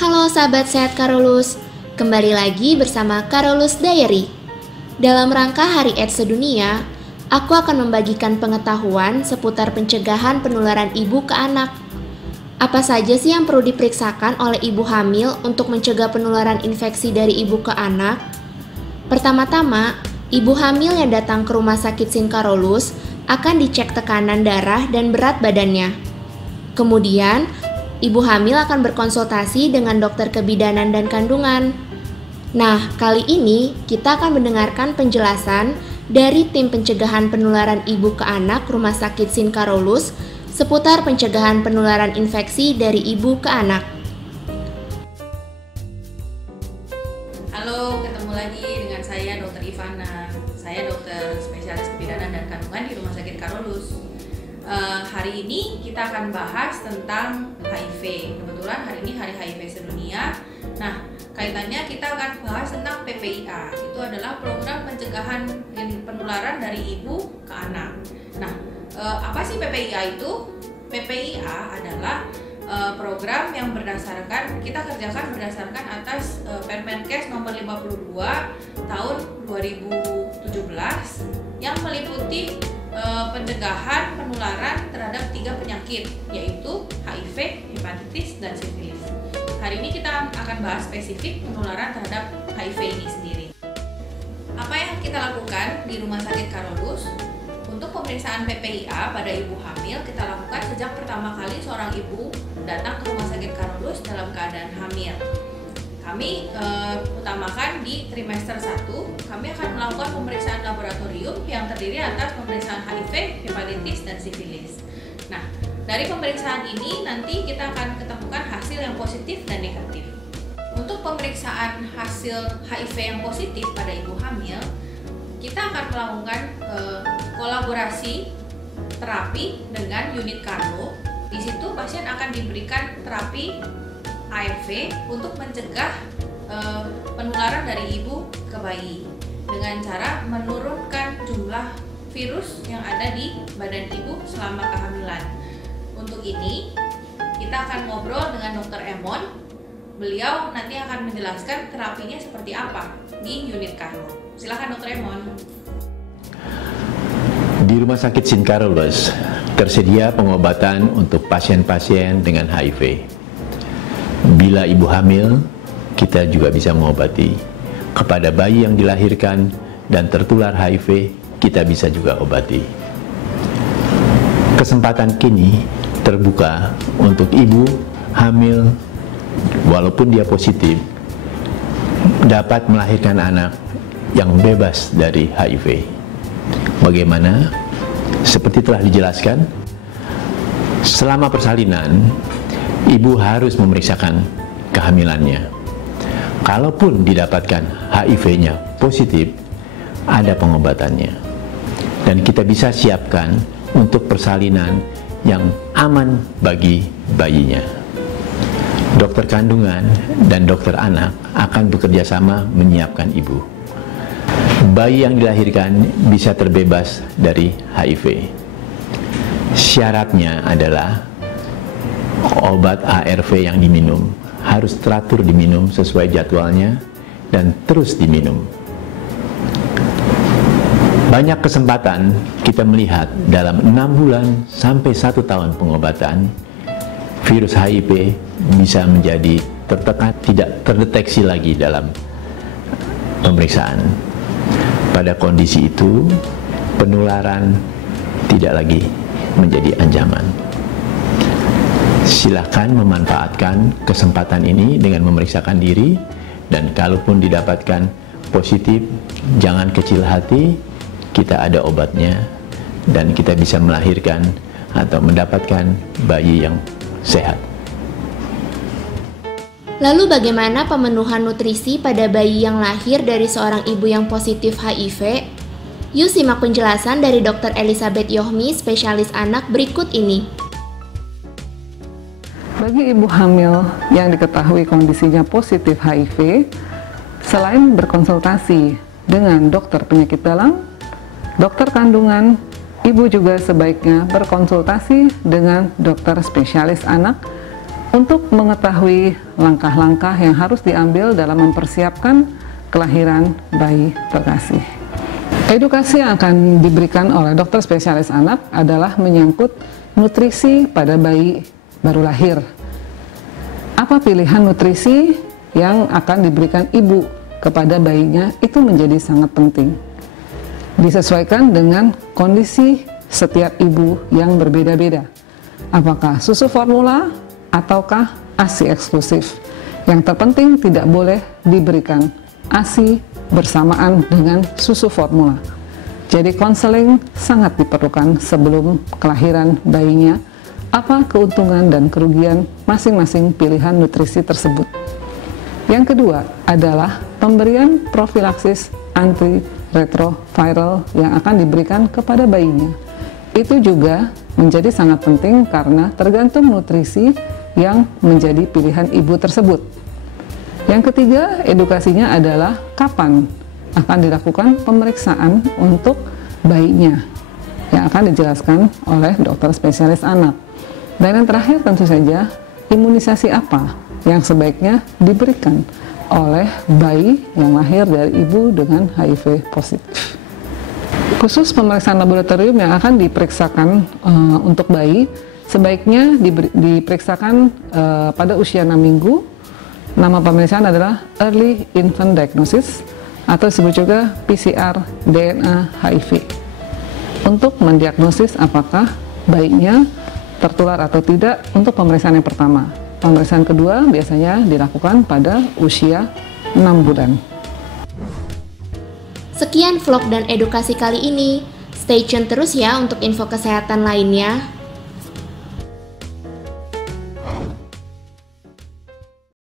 Halo sahabat sehat Karolus, kembali lagi bersama Karolus Diary. Dalam rangka Hari AIDS Sedunia, aku akan membagikan pengetahuan seputar pencegahan penularan ibu ke anak. Apa saja sih yang perlu diperiksakan oleh ibu hamil untuk mencegah penularan infeksi dari ibu ke anak? Pertama-tama, ibu hamil yang datang ke Rumah Sakit Sin Karolus akan dicek tekanan darah dan berat badannya. Kemudian, ibu hamil akan berkonsultasi dengan dokter kebidanan dan kandungan. Nah, kali ini kita akan mendengarkan penjelasan dari tim pencegahan penularan ibu ke anak Rumah Sakit Sin Karolus seputar pencegahan penularan infeksi dari ibu ke anak. Halo, ketemu lagi dengan saya Dr. Ivana. Saya dokter spesialis kebidanan dan kandungan di Rumah Sakit Karolus. Hari ini kita akan bahas tentang HIV. Kebetulan hari ini Hari HIV Sedunia. Nah, kaitannya kita akan bahas tentang PPIA. Itu adalah program pencegahan penularan dari ibu ke anak. Nah, apa sih PPIA itu? PPIA adalah program yang kita kerjakan berdasarkan atas Permenkes nomor 52 tahun 2017 yang meliputi pencegahan penularan terhadap 3 penyakit, yaitu HIV, hepatitis, dan sifilis. Hari ini kita akan bahas spesifik penularan terhadap HIV ini sendiri. Apa yang kita lakukan di Rumah Sakit Karolus? Untuk pemeriksaan PPIA pada ibu hamil, kita lakukan sejak pertama kali seorang ibu datang ke Rumah Sakit Karolus dalam keadaan hamil. Kami utamakan di trimester 1, kami akan melakukan pemeriksaan laboratorium yang terdiri atas pemeriksaan HIV, hepatitis, dan sifilis. Nah, dari pemeriksaan ini nanti kita akan ketemukan hasil yang positif dan negatif. Untuk pemeriksaan hasil HIV yang positif pada ibu hamil, kita akan melakukan kolaborasi terapi dengan unit Karlo. Di situ pasien akan diberikan terapi ARV untuk mencegah penularan dari ibu ke bayi dengan cara menurunkan jumlah virus yang ada di badan ibu selama kehamilan. Untuk ini kita akan ngobrol dengan Dr. Emon. Beliau nanti akan menjelaskan terapinya seperti apa di unit Karlo. Silakan Dr. Emon. Di Rumah Sakit Sin Karolus tersedia pengobatan untuk pasien-pasien dengan HIV. Bila ibu hamil, kita juga bisa mengobati. Kepada bayi yang dilahirkan dan tertular HIV, kita bisa juga obati. Kesempatan kini terbuka untuk ibu hamil, walaupun dia positif, dapat melahirkan anak yang bebas dari HIV. Bagaimana? Seperti telah dijelaskan, selama persalinan, ibu harus memeriksakan kehamilannya. Kalaupun didapatkan HIV-nya positif, ada pengobatannya. Dan kita bisa siapkan untuk persalinan yang aman bagi bayinya. Dokter kandungan dan dokter anak akan bekerja sama menyiapkan ibu. Bayi yang dilahirkan bisa terbebas dari HIV. Syaratnya adalah obat ARV yang diminum harus teratur diminum sesuai jadwalnya dan terus diminum. Banyak kesempatan kita melihat dalam 6 bulan sampai 1 tahun pengobatan, virus HIV bisa menjadi tertekan, tidak terdeteksi lagi dalam pemeriksaan. Pada kondisi itu, penularan tidak lagi menjadi ancaman. Silakan memanfaatkan kesempatan ini dengan memeriksakan diri, dan kalaupun didapatkan positif, jangan kecil hati, kita ada obatnya dan kita bisa melahirkan atau mendapatkan bayi yang sehat. Lalu bagaimana pemenuhan nutrisi pada bayi yang lahir dari seorang ibu yang positif HIV? Yuk simak penjelasan dari Dr. Elizabeth Yohmi, spesialis anak berikut ini. Bagi ibu hamil yang diketahui kondisinya positif HIV, selain berkonsultasi dengan dokter penyakit dalam, dokter kandungan, ibu juga sebaiknya berkonsultasi dengan dokter spesialis anak untuk mengetahui langkah-langkah yang harus diambil dalam mempersiapkan kelahiran bayi terkasih. Edukasi yang akan diberikan oleh dokter spesialis anak adalah menyangkut nutrisi pada bayi baru lahir. Apa pilihan nutrisi yang akan diberikan ibu kepada bayinya itu menjadi sangat penting. Disesuaikan dengan kondisi setiap ibu yang berbeda-beda. Apakah susu formula ataukah ASI eksklusif? Yang terpenting tidak boleh diberikan ASI bersamaan dengan susu formula. Jadi konseling sangat diperlukan sebelum kelahiran bayinya, apa keuntungan dan kerugian masing-masing pilihan nutrisi tersebut. Yang kedua adalah pemberian profilaksis antiretroviral yang akan diberikan kepada bayinya. Itu juga menjadi sangat penting karena tergantung nutrisi yang menjadi pilihan ibu tersebut. Yang ketiga, edukasinya adalah kapan akan dilakukan pemeriksaan untuk bayinya yang akan dijelaskan oleh dokter spesialis anak. Dan yang terakhir tentu saja, imunisasi apa yang sebaiknya diberikan oleh bayi yang lahir dari ibu dengan HIV positif. Khusus pemeriksaan laboratorium yang akan diperiksakan untuk bayi, sebaiknya diperiksakan pada usia 6 minggu. Nama pemeriksaan adalah Early Infant Diagnosis atau disebut juga PCR DNA HIV untuk mendiagnosis apakah bayinya tertular atau tidak untuk pemeriksaan yang pertama. Pemeriksaan kedua biasanya dilakukan pada usia 6 bulan. Sekian vlog dan edukasi kali ini. Stay tune terus ya untuk info kesehatan lainnya.